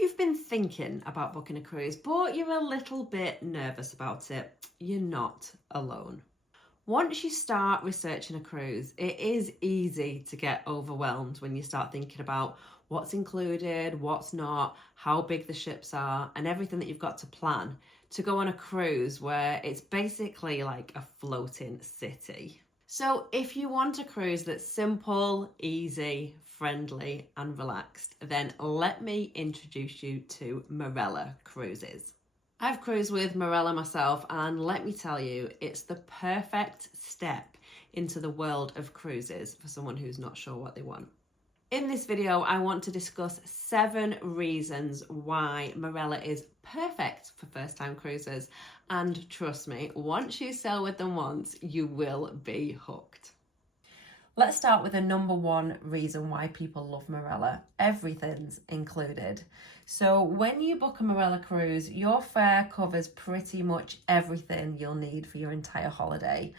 If you've been thinking about booking a cruise, but you're a little bit nervous about it, you're not alone. Once you start researching a cruise, it is easy to get overwhelmed when you start thinking about what's included, what's not, how big the ships are, and everything that you've got to plan to go on a cruise where it's basically like a floating city. So if you want a cruise that's simple, easy, friendly, and relaxed, then let me introduce you to Marella Cruises. I've cruised with Marella myself, and let me tell you, it's the perfect step into the world of cruises for someone who's not sure what they want. In this video, I want to discuss 7 reasons why Marella is perfect for first-time cruisers. And trust me, once you sail with them once, you will be hooked. Let's start with the number 1 reason why people love Marella. Everything's included. So when you book a Marella cruise, your fare covers pretty much everything you'll need for your entire holiday.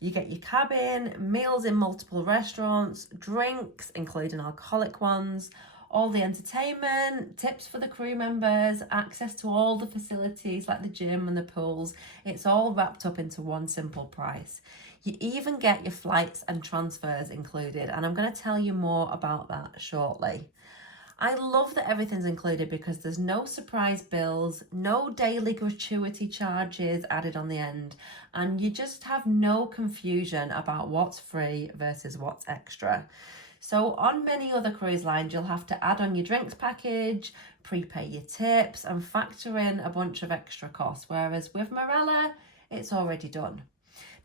You get your cabin, meals in multiple restaurants, drinks, including alcoholic ones, all the entertainment, tips for the crew members, access to all the facilities like the gym and the pools. It's all wrapped up into one simple price. You even get your flights and transfers included, and I'm going to tell you more about that shortly. I love that everything's included because there's no surprise bills, no daily gratuity charges added on the end, and you just have no confusion about what's free versus what's extra. So on many other cruise lines, you'll have to add on your drinks package, prepay your tips, and factor in a bunch of extra costs, whereas with Marella, it's already done.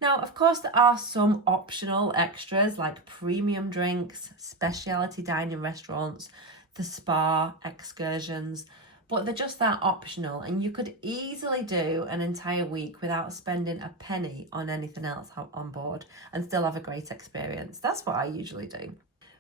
Now, of course, there are some optional extras like premium drinks, specialty dining restaurants, the spa, excursions, but they're just that optional, and you could easily do an entire week without spending a penny on anything else on board and still have a great experience. That's what I usually do.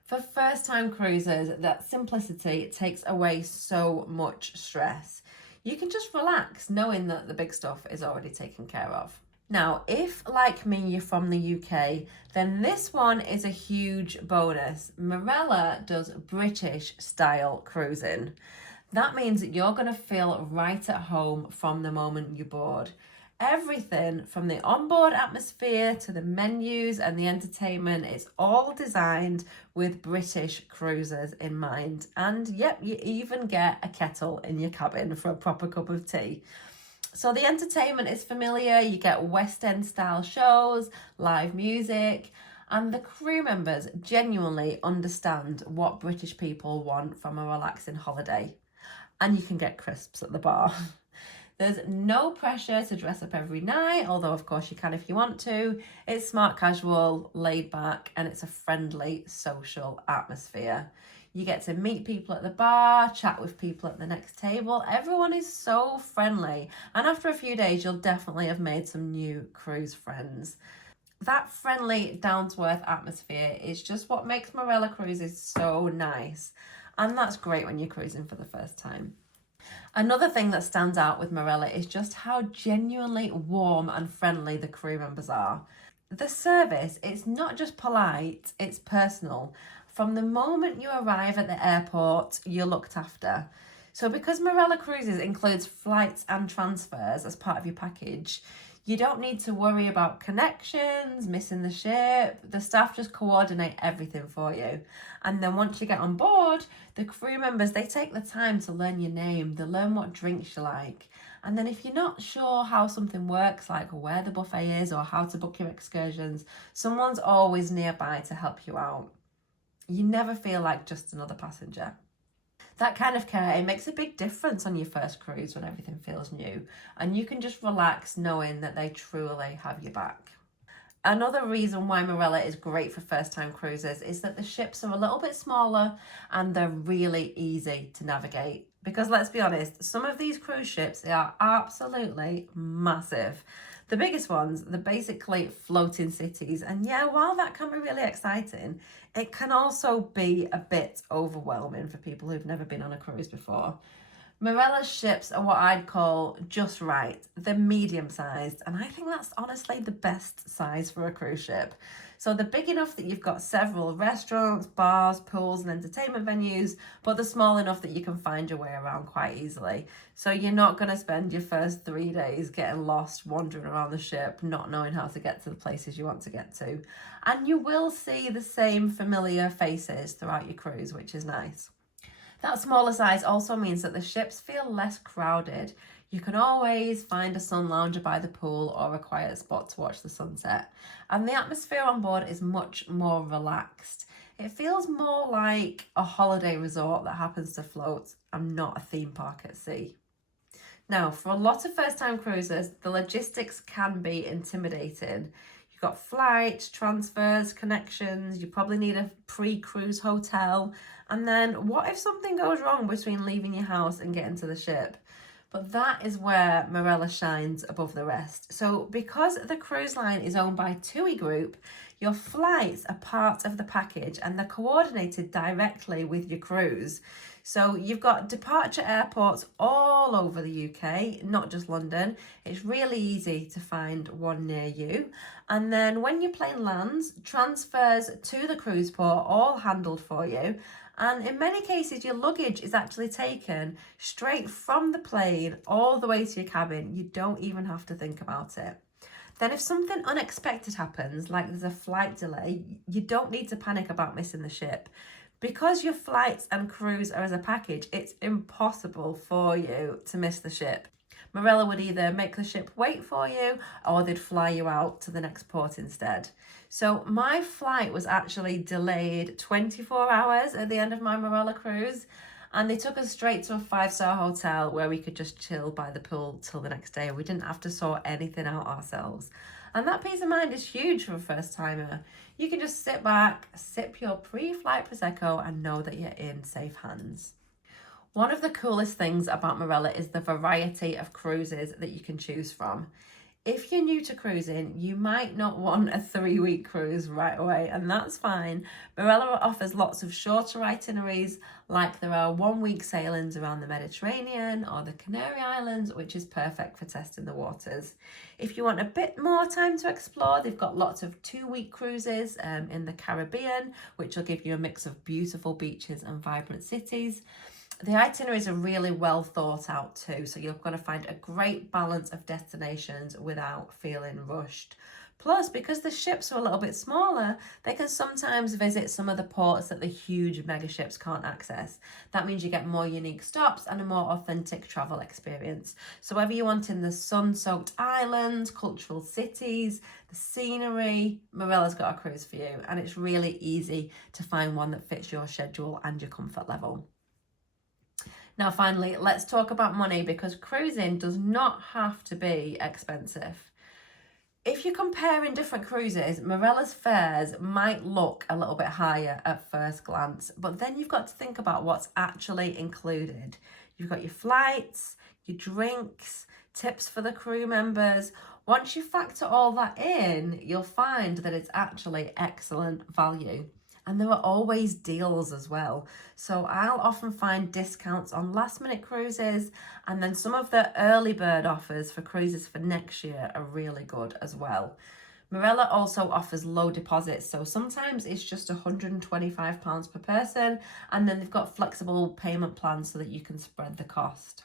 For first-time cruisers, that simplicity takes away so much stress. You can just relax knowing that the big stuff is already taken care of. Now, if, like me, you're from the UK, then this one is a huge bonus. Marella does British-style cruising. That means that you're going to feel right at home from the moment you board. Everything from the onboard atmosphere to the menus and the entertainment is all designed with British cruisers in mind. And yep, you even get a kettle in your cabin for a proper cup of tea. So the entertainment is familiar. You get West End style shows, live music, and the crew members genuinely understand what British people want from a relaxing holiday. And you can get crisps at the bar. There's no pressure to dress up every night, although of course you can if you want to. It's smart casual, laid back, and it's a friendly social atmosphere. You get to meet people at the bar, chat with people at the next table. Everyone is so friendly. And after a few days, you'll definitely have made some new cruise friends. That friendly, down-to-earth atmosphere is just what makes Marella Cruises so nice. And that's great when you're cruising for the first time. Another thing that stands out with Marella is just how genuinely warm and friendly the crew members are. The service, it's not just polite, it's personal. From the moment you arrive at the airport, you're looked after. So because Marella Cruises includes flights and transfers as part of your package, you don't need to worry about connections, missing the ship. The staff just coordinate everything for you. And then once you get on board, the crew members, they take the time to learn your name. They learn what drinks you like. And then if you're not sure how something works, like where the buffet is or how to book your excursions, someone's always nearby to help you out. You never feel like just another passenger. That kind of care, it makes a big difference on your first cruise when everything feels new, and you can just relax knowing that they truly have your back. Another reason why Marella is great for first-time cruisers is that the ships are a little bit smaller and they're really easy to navigate. Because let's be honest, some of these cruise ships are absolutely massive. The biggest ones, they're basically floating cities. And yeah, while that can be really exciting, it can also be a bit overwhelming for people who've never been on a cruise before. Marella's ships are what I'd call just right. They're medium-sized, and I think that's honestly the best size for a cruise ship. So they're big enough that you've got several restaurants, bars, pools, and entertainment venues, but they're small enough that you can find your way around quite easily. So you're not going to spend your first 3 days getting lost, wandering around the ship, not knowing how to get to the places you want to get to. And you will see the same familiar faces throughout your cruise, which is nice. That smaller size also means that the ships feel less crowded. You can always find a sun lounger by the pool or a quiet spot to watch the sunset. And the atmosphere on board is much more relaxed. It feels more like a holiday resort that happens to float and not a theme park at sea. Now, for a lot of first-time cruisers, the logistics can be intimidating. You've got flights, transfers, connections, you probably need a pre-cruise hotel. And then what if something goes wrong between leaving your house and getting to the ship? But that is where Marella shines above the rest. So because the cruise line is owned by TUI Group, your flights are part of the package and they're coordinated directly with your cruise. So you've got departure airports all over the UK, not just London. It's really easy to find one near you. And then when your plane lands, transfers to the cruise port all handled for you. And in many cases, your luggage is actually taken straight from the plane all the way to your cabin. You don't even have to think about it. Then if something unexpected happens, like there's a flight delay, you don't need to panic about missing the ship. Because your flights and cruise are as a package, it's impossible for you to miss the ship. Marella would either make the ship wait for you or they'd fly you out to the next port instead. So my flight was actually delayed 24 hours at the end of my Marella cruise, and they took us straight to a 5-star hotel where we could just chill by the pool till the next day. We didn't have to sort anything out ourselves. And that peace of mind is huge for a first timer. You can just sit back, sip your pre-flight Prosecco and know that you're in safe hands. One of the coolest things about Marella is the variety of cruises that you can choose from. If you're new to cruising, you might not want a 3-week cruise right away, and that's fine. Marella offers lots of shorter itineraries, like there are 1-week sailings around the Mediterranean or the Canary Islands, which is perfect for testing the waters. If you want a bit more time to explore, they've got lots of 2-week cruises in the Caribbean, which will give you a mix of beautiful beaches and vibrant cities. The itineraries are really well thought out too, so you're going to find a great balance of destinations without feeling rushed. Plus, because the ships are a little bit smaller, they can sometimes visit some of the ports that the huge mega ships can't access. That means you get more unique stops and a more authentic travel experience. So whether you're wanting the sun-soaked islands, cultural cities, the scenery, Marella's got a cruise for you, and it's really easy to find one that fits your schedule and your comfort level. Now, finally, let's talk about money, because cruising does not have to be expensive. If you're comparing different cruises, Marella's fares might look a little bit higher at first glance, but then you've got to think about what's actually included. You've got your flights, your drinks, tips for the crew members. Once you factor all that in, you'll find that it's actually excellent value. And there are always deals as well. So I'll often find discounts on last minute cruises, and then some of the early bird offers for cruises for next year are really good as well. Marella also offers low deposits, so sometimes it's just £125 per person, and then they've got flexible payment plans so that you can spread the cost.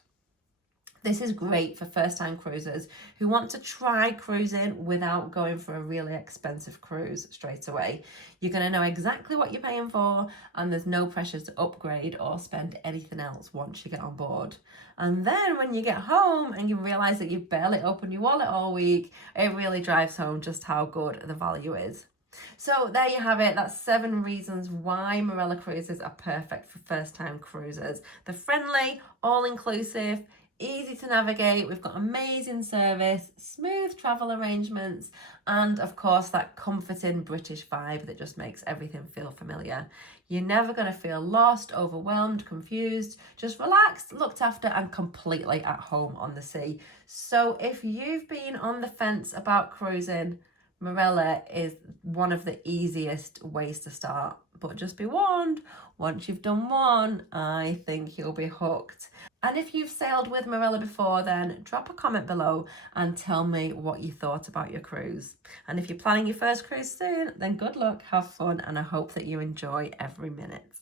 This is great for first-time cruisers who want to try cruising without going for a really expensive cruise straight away. You're going to know exactly what you're paying for, and there's no pressure to upgrade or spend anything else once you get on board. And then when you get home and you realise that you've barely opened your wallet all week, it really drives home just how good the value is. So there you have it. That's 7 reasons why Marella Cruises are perfect for first-time cruisers. They're friendly, all-inclusive, easy to navigate, we've got amazing service, smooth travel arrangements, and of course that comforting British vibe that just makes everything feel familiar. You're never going to feel lost, overwhelmed, confused, just relaxed, looked after, and completely at home on the sea. So if you've been on the fence about cruising, Marella is one of the easiest ways to start. But just be warned, Once you've done one, I think you'll be hooked. And if you've sailed with Marella before, then drop a comment below and tell me what you thought about your cruise. And if you're planning your first cruise soon, then good luck, have fun, and I hope that you enjoy every minute.